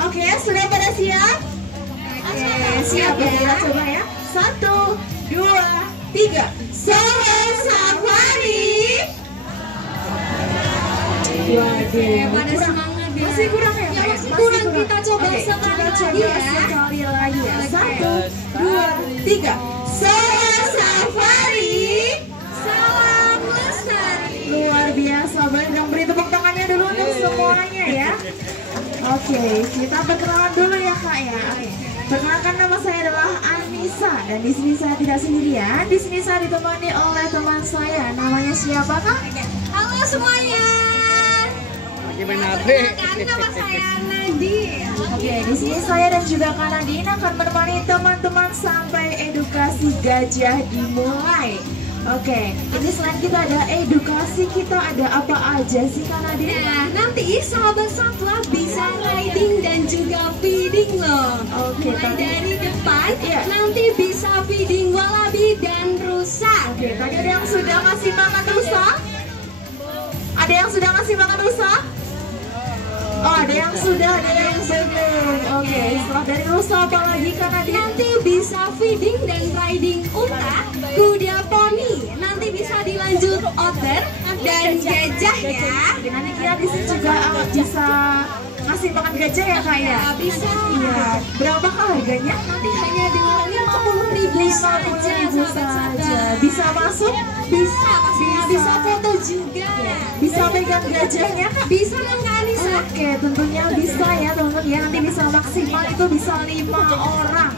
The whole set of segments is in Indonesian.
Oke, sudah pada siap? Oke, siap ya, kita coba ya. 1, 2, 3. Solo Safari. Waduh, pada semangat ya. Masih kurang ya? Masih kurang, kita coba sekali lagi ya. 1, 2, 3. Solo Safari. Salam lestari. Luar biasa, boleh dong beri tepuk tangannya dulu untuk semuanya ya. Oke, kita perkenalan dulu ya Kak ya. Perkenalkan, nama saya adalah Anissa dan di sini saya tidak sendirian. Di sini saya ditemani oleh teman saya. Namanya siapa Kak? Halo semuanya. Perkenalkan, nama saya Nadine. Oke, di sini saya dan juga Kak Nadine akan menemani teman-teman sampai edukasi gajah dimulai. Oke, ini selain kita ada edukasi, kita ada apa aja sih Kak Nadine? Nah, nanti sahabat satwa bisa riding dan juga feeding loh. Oke, Mulai dari depan, Iya. nanti bisa feeding wallaby dan rusa. Oke, tadi ada yang sudah ngasih makan rusa? Ada yang sudah ngasih makan rusa? Oh, ada yang sudah, ada yang belum. Oke, setelah dari rusa apa lagi Kak Nadine? Nanti bisa feeding dan riding unta, kuda poni. Nanti bisa dilanjut otter dan gajah ya. Nanti kita di sini juga bisa ngasih makan gajah ya Kak ya? Bisa. Iya. Berapa Kak harganya? Nanti hanya dengan 50.000 saja, saja. Bisa masuk? Bisa, pastinya bisa foto juga. Bisa pegang gajahnya Kak? Bisa kan Kak Anissa? Oke, tentunya bisa ya teman-teman ya. Nanti bisa maksimal itu bisa 5 orang.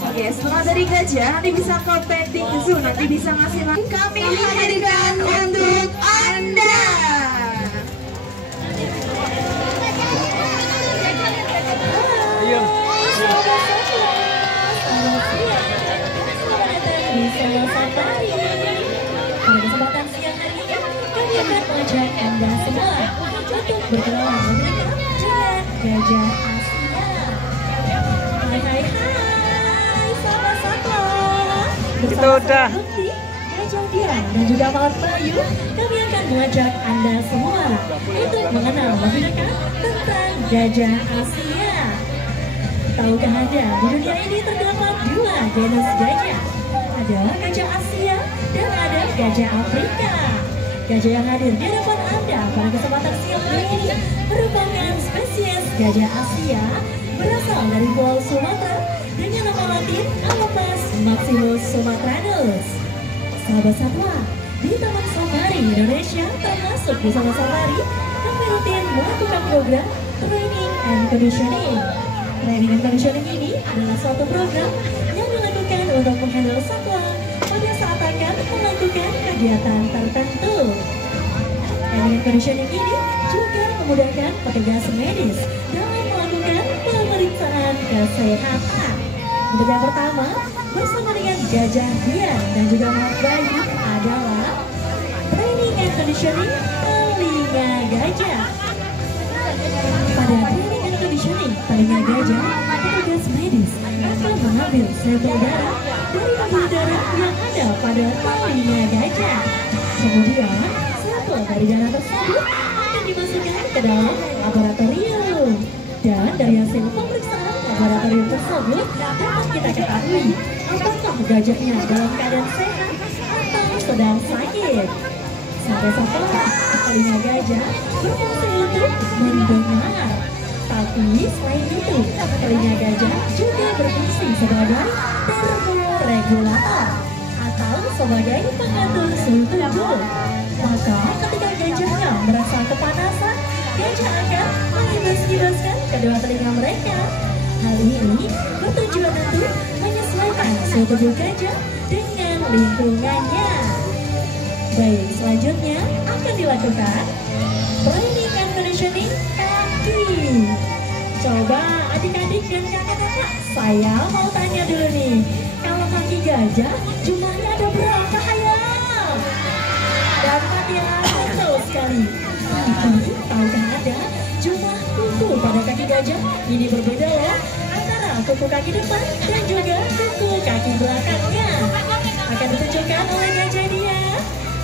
Oke, setelah dari gajah nanti bisa ke petting zoo. Nanti bisa ngasih makan. Kami hadirkan untuk Anda. Solo Safari. Pada kesempatan siang hari ini, kami akan mengajak Anda semua untuk berkenalan dengan gajah Asia. Hai hai hai, sahabat satwa. Kita udah. Gajah Dian dan juga Mawar Bayu, kami akan mengajak Anda semua untuk mengenal lebih dekat tentang gajah Asia. Tahukah Anda, di dunia ini terdapat 2 genus gajah. Ada gajah Asia dan ada gajah Afrika. Gajah yang hadir di hadapan Anda pada kesempatan siang hari ini merupakan spesies gajah Asia berasal dari Pulau Sumatera dengan nama latin Alopas maximus sumatranus. Sahabat satwa, di Taman Safari Indonesia termasuk di Solo Safari, kami rutin melakukan program training and conditioning. Training and conditioning ini adalah suatu program yang dilakukan untuk menghandle satwa pada saat akan melakukan kegiatan tertentu. Training and conditioning ini juga memudahkan petugas medis dalam melakukan pemeriksaan kesehatan. Untuk yang pertama, bersama dengan Gajah Dian dan juga Mawar Bayu adalah training and conditioning telinga gajah. Pada training and conditioning telinga gajah, petugas medis akan mengambil sampel darah dari pembuluh darah yang ada pada telinga gajah. Kemudian, sampel dari darah tersebut akan dimasukkan ke dalam laboratorium. Dan dari hasil pemeriksaan laboratorium tersebut dapat kita ketahui apakah gajahnya dalam keadaan sehat atau sedang sakit. Sampai setelah telinga gajah berfungsi untuk mendengar. Tapi selain itu, telinga gajah juga berfungsi sebagai termoregulator atau sebagai pengatur suhu tubuh. Maka ketika gajahnya merasa kepanasan, gajah akan mengibas-ibaskan kedua telinga mereka. Hal ini bertujuan untuk menyesuaikan suhu tubuh gajah dengan lingkungannya. Baik, selanjutnya akan dilakukan training and conditioning kaki. Coba adik-adik dan kakak-kakak, saya mau tanya dulu nih, kalau kaki gajah jumlahnya ada berapa hayal? Dapat ya, betul sekali. Tapi tahukah Anda, jumlah kuku pada kaki gajah ini berbeda loh, antara kuku kaki depan dan juga kuku kaki belakangnya. Akan ditunjukkan oleh Gajah Dian.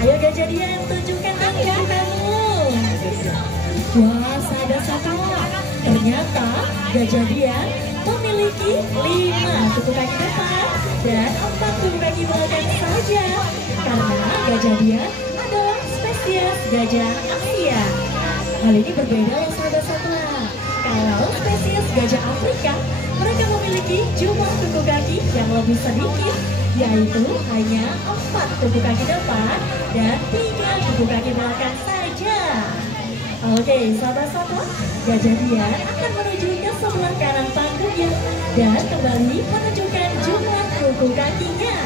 Ayo Gajah Dian, tunjukkan kaki kamu. Wah, sahabat satwa, ternyata Gajah Dian memiliki 5 kuku kaki depan dan 4 kuku kaki belakang saja. Karena Gajah Dian adalah spesies gajah Asia. Hal ini berbeda loh sahabat satwa. Kalau spesies gajah Afrika, mereka memiliki jumlah kuku kaki yang lebih sedikit, yaitu hanya 4 kuku kaki depan dan 3 kuku kaki belakang saja. Oke, sahabat satwa, Gajah Dian akan menuju ke sebelah kanan panggungnya dan kembali menunjukkan jumlah kuku kakinya.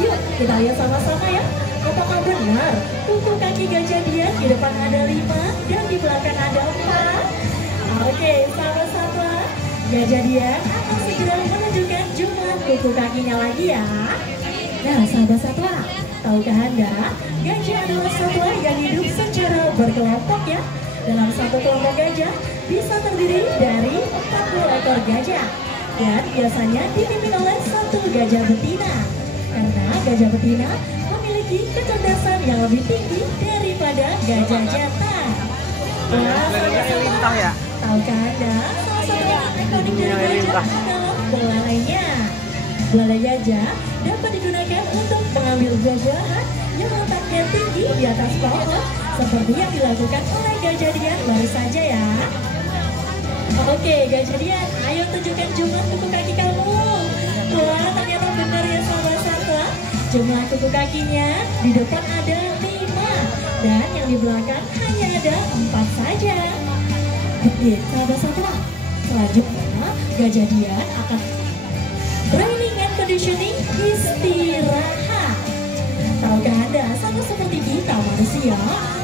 Yuk, kita lihat sama-sama ya. Apakah benar kuku kaki Gajah Dian di depan ada 5 dan di belakang ada 4? Oke, sahabat satwa, Gajah Dian akan segera menunjukkan jumlah kuku kakinya lagi ya. Nah, sahabat satwa, tahukah Anda, gajah adalah satwa yang hidup secara berkelompok ya. Dalam satu kelompok gajah bisa terdiri dari 40 ekor gajah dan biasanya dipimpin oleh satu gajah betina. Karena gajah betina memiliki kecerdasan yang lebih tinggi daripada gajah jantan. Wah, ya. tahukah Anda salah satu yang ikonik dari gajah adalah belalainya. Belalai gajah dapat digunakan untuk mengambil buah-buahan yang letaknya tinggi di atas pohon, seperti yang dilakukan oleh Gajah Dian baru saja ya. Oke, Gajah Dian, ayo tunjukkan jumlah kuku kaki kamu. Wah, ternyata benar ya sahabat satwa. Jumlah kuku kakinya di depan ada 5 dan yang di belakang hanya ada 4 saja. Oke, sahabat satwa, selanjutnya Gajah Dian akan training and conditioning istirahat. Tahukah Anda, sama seperti kita manusia,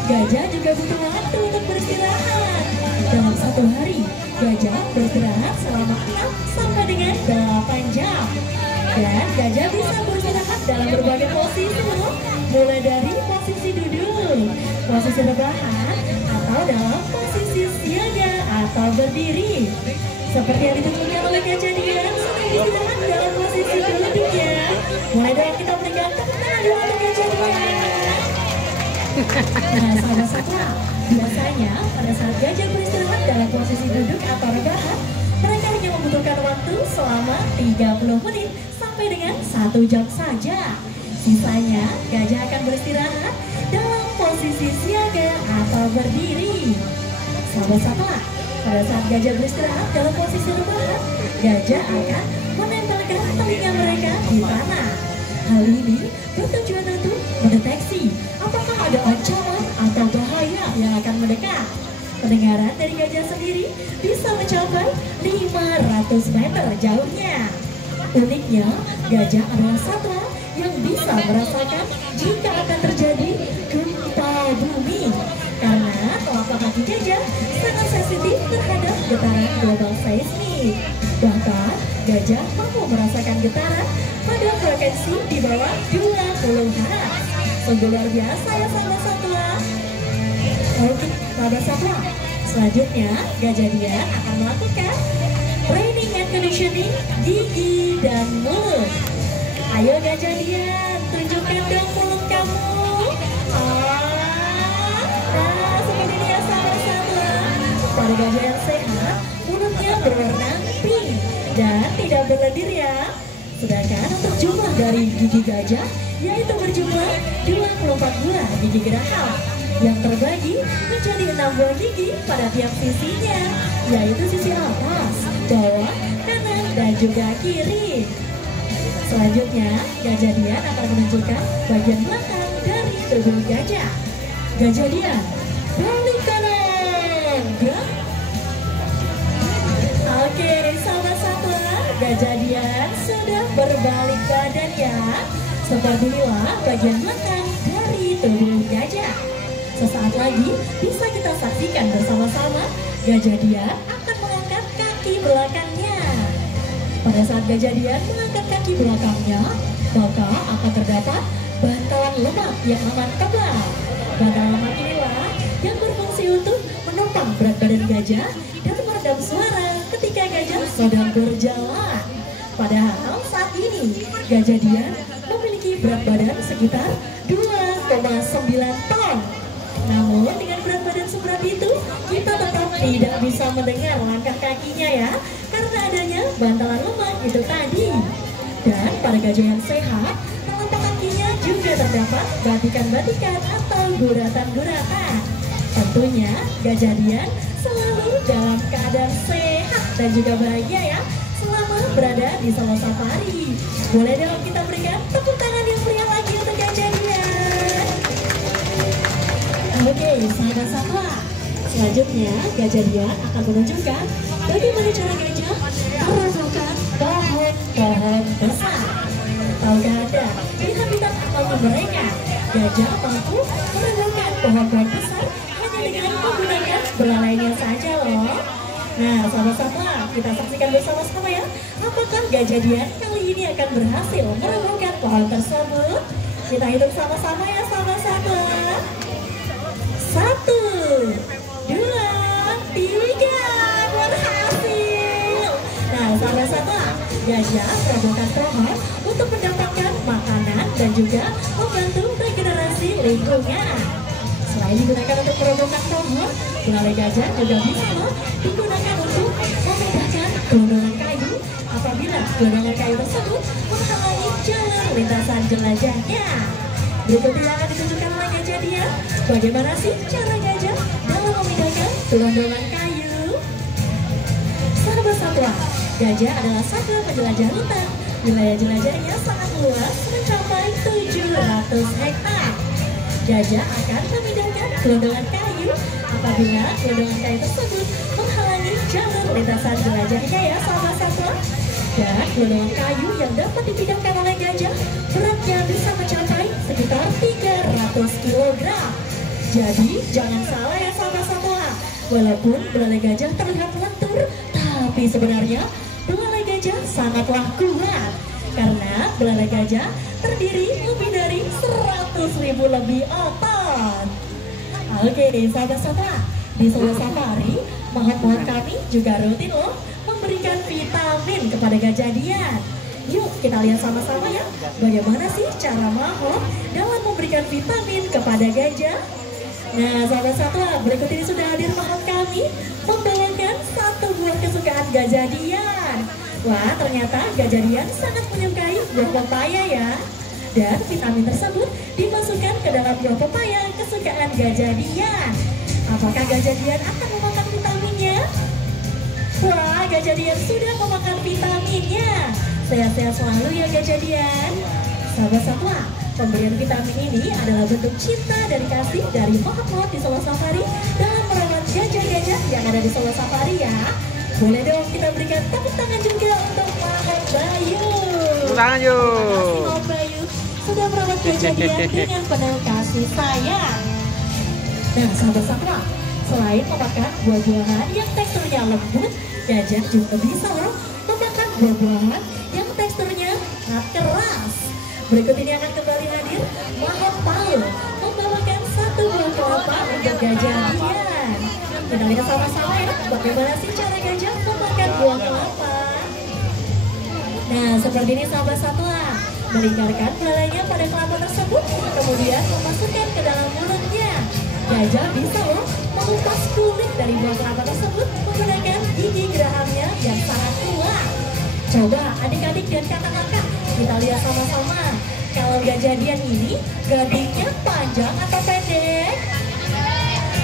gajah juga butuh waktu untuk beristirahat. Dalam satu hari, gajah beristirahat selama 6 sampai dengan 8 jam. Dan gajah bisa beristirahat dalam berbagai posisi loh, mulai dari posisi duduk, posisi rebahan, atau dalam posisi siaga atau berdiri. Seperti yang ditunjukkan oleh Gajah Dian, sering istirahat dalam posisi duduk ya. Mulai dari kita berikan tepuk tangan dulu untuk Gajah Dian. Nah, sahabat satwa, biasanya pada saat gajah beristirahat dalam posisi duduk atau rebahan, mereka hanya membutuhkan waktu selama 30 menit sampai dengan 1 jam saja. Sisanya, gajah akan beristirahat dalam posisi siaga atau berdiri. Sahabat satwa, pada saat gajah beristirahat dalam posisi rebahan, gajah akan menempelkan telinga mereka di tanah. Hal ini bertujuan untuk mendeteksi apakah ada ancaman atau bahaya yang akan mendekat. Pendengaran dari gajah sendiri bisa mencapai 500 meter jauhnya. Uniknya, gajah adalah satwa yang bisa merasakan jika akan terjadi gempa bumi. Karena telapak kaki gajah sangat sensitif terhadap getaran global seismik. Bahkan, gajah mampu merasakan getaran pada frekuensi di bawah 20 Hz. Sungguh luar biasa ya sahabat satwa. Oke, sahabat satwa, selanjutnya Gajah Dian akan melakukan training and conditioning gigi dan mulut. Ayo Gajah Dian, tunjukkan dong mulut kamu. Nah, seperti ini ya sahabat satwa. Pada gajah yang sehat, mulutnya berwarna pink dan tidak berlendir ya. Sedangkan untuk jumlah dari gigi gajah, yaitu berjumlah 24 buah gigi geraham yang terbagi menjadi 6 buah gigi pada tiap sisinya, yaitu sisi atas, bawah, kanan, dan juga kiri. Selanjutnya, Gajah Dian akan menunjukkan bagian belakang dari tubuh gajah. Gajah Dian, balik kanan, gerak. Oke, sahabat satwa, Gajah Dian sudah berbalik badan ya. Seperti inilah bagian belakang dari tubuh gajah. Sesaat lagi bisa kita saksikan bersama-sama Gajah Dian akan mengangkat kaki belakangnya. Pada saat Gajah Dian mengangkat kaki belakangnya, maka akan terdapat bantalan lemak yang amat tebal. Bantalan lemak inilah yang berfungsi untuk menopang berat badan gajah dan meredam suara ketika gajah sedang berjalan. Padahal saat ini Gajah Dian memiliki berat badan sekitar 2,9 ton. Namun dengan berat badan seberat itu, kita tetap tidak bisa mendengar langkah kakinya ya, karena adanya bantalan lemak itu tadi. Dan pada gajah yang sehat, telapak kakinya juga terdapat batikan-batikan atau guratan-guratan. Tentunya gajah Dian selalu dalam keadaan sehat dan juga bahagia ya, selama berada di Solo Safari. Boleh dong kita berikan tepuk tangan yang meriah lagi untuk gajah Dian. Oke, sahabat satwa, selanjutnya gajah Dian akan menunjukkan bagaimana cara gajah merobohkan pohon-pohon besar. Tahukah Anda, di habitat alami mereka, gajah mampu merobohkan pohon-pohon besar hanya dengan menggunakan belalainya saja loh. Nah, sahabat satwa, kita saksikan bersama-sama ya, apakah gajah Dian kali ini akan berhasil merobohkan pohon tersebut? Kita hitung sama-sama ya, sahabat satwa. 1, 2, 3, berhasil. Nah, sahabat satwa, gajah merobohkan pohon untuk mendapatkan makanan dan juga membantu regenerasi lingkungan. Selain digunakan untuk merobohkan pohon, belalai gajah juga bisa digunakan untuk memindahkan gelondongan kayu apabila gelondongan kayu tersebut menghalangi jalan lintasan jelajahnya. Berikut yang akan ditunjukkan oleh gajah Dian, bagaimana sih cara gajah dalam memindahkan gelondongan kayu. Sahabat satwa, gajah adalah satu penjelajah hutan. Wilayah jelajahnya sangat luas, mencapai 700 hektar. Gajah akan memindahkan gelondongan kayu apabila gelondongan kayu tersebut menghalangi jalur lintasan jelajahnya ya, sahabat satwa. Dan gelondongan kayu yang dapat dipindahkan oleh gajah beratnya bisa mencapai sekitar 300 kg. Jadi jangan salah ya, sahabat satwa. Walaupun belalai gajah terlihat lentur, tapi sebenarnya belalai gajah sangatlah kuat. Karena belalai gajah terdiri lebih dari 100.000 lebih otot. Oke deh, sahabat satwa, di Solo Safari, mohon kami juga rutin loh memberikan vitamin kepada gajah Dian. Yuk kita lihat sama-sama ya, bagaimana sih cara Mahon dalam memberikan vitamin kepada gajah. Nah, sahabat satwa, berikut ini sudah hadir Mahon kami membawakan satu buah kesukaan gajah Dian. Wah, ternyata gajah Dian sangat menyukai buah pepaya ya. Dan vitamin tersebut dimasukkan ke dalam buah pepaya kesukaan gajah Dian. Apakah gajah Dian akan memakan vitaminnya? Wah, gajah Dian sudah memakan vitaminnya. Sehat-sehat selalu ya gajah Dian. Sahabat satwa, pemberian vitamin ini adalah bentuk cinta dan kasih dari Mahon di Solo Safari dalam merawat gajah-gajah yang ada di Solo Safari ya. Boleh dong kita berikan tepuk tangan juga untuk Mahon Bayu. Tepuk tangan yuk. Terima kasih Mahon Bayu sudah merawat gajah Dian dengan penuh kasih sayang. Nah, sahabat satwa, selain memakan buah-buahan yang teksturnya lembut, gajah juga bisa loh memakan buah-buahan yang teksturnya sangat keras. Berikut ini akan kembali hadir Mahon Paul membawakan satu buah kelapa untuk gajah Dian. Kita lihat sama-sama ya, bagaimana sih cara gajah memakan buah kelapa. Nah, seperti ini sahabat satwa, melingkarkan belalainya pada kelapa tersebut, kemudian memasukkan ke dalam mulutnya. Gajah bisa loh mengupas kulit dari buah kelapa tersebut menggunakan gigi gerahamnya yang sangat kuat. Coba adik-adik dan kakak-kakak, kita lihat sama-sama. Kalau gajah Dian ini gadingnya panjang atau pendek?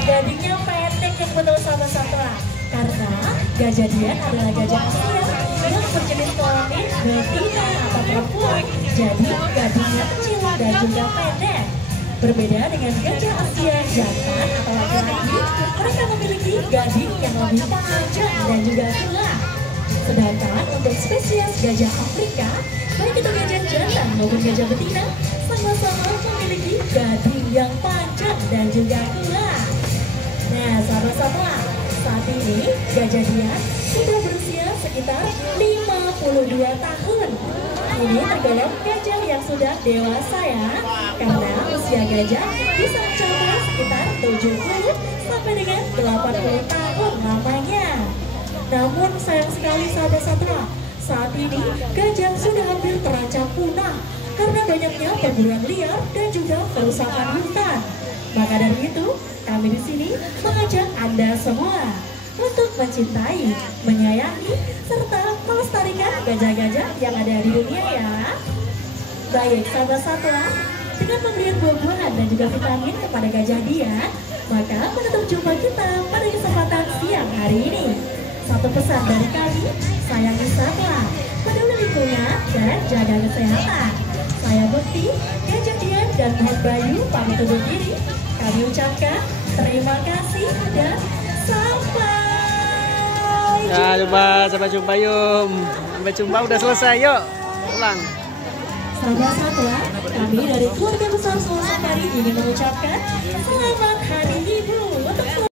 Gadingnya pendek yang betul sahabat satwa. Karena gajah Dian adalah gajah Asia yang berjenis kelamin betina atau perempuan. Jadi gadingnya kecil dan juga pendek. Berbeda dengan gajah Asia jantan atau laki-laki, mereka memiliki gading yang lebih panjang dan juga kuat. Sedangkan untuk spesies gajah Afrika, baik itu gajah jantan maupun gajah betina, sama-sama memiliki gading yang panjang dan juga kuat. Nah, sahabat satwa, saat ini gajah Dian sudah berusia sekitar 52 tahun. Ini tergolong gajah yang sudah dewasa ya, karena usia gajah bisa mencapai sekitar 70 sampai dengan 80 tahun lamanya. Namun sayang sekali sahabat satwa, saat ini gajah sudah hampir terancam punah karena banyaknya perburuan liar dan juga perusakan hutan. Maka dari itu, kami di sini mengajak Anda semua untuk mencintai, menyayangi, serta melestarikan gajah-gajah yang ada di dunia ya. Baik, sahabat satwa, dengan memberikan buah-buahan dan juga vitamin kepada gajah dia, maka menutup jumpa kita pada kesempatan siang hari ini. Satu pesan dari kami, sayangi satwa, peduli lingkungan, dan jaga kesehatan. Saya Bukti, Gajah Dian, dan Muhammad Bayu pamit undur diri. Kami ucapkan terima kasih dan sampai jumpa. Sampai jumpa yuk. Sampai jumpa udah selesai yuk. Pulang. Sahabat satwa, kami dari keluarga besar Sekolah Safari ingin mengucapkan selamat hari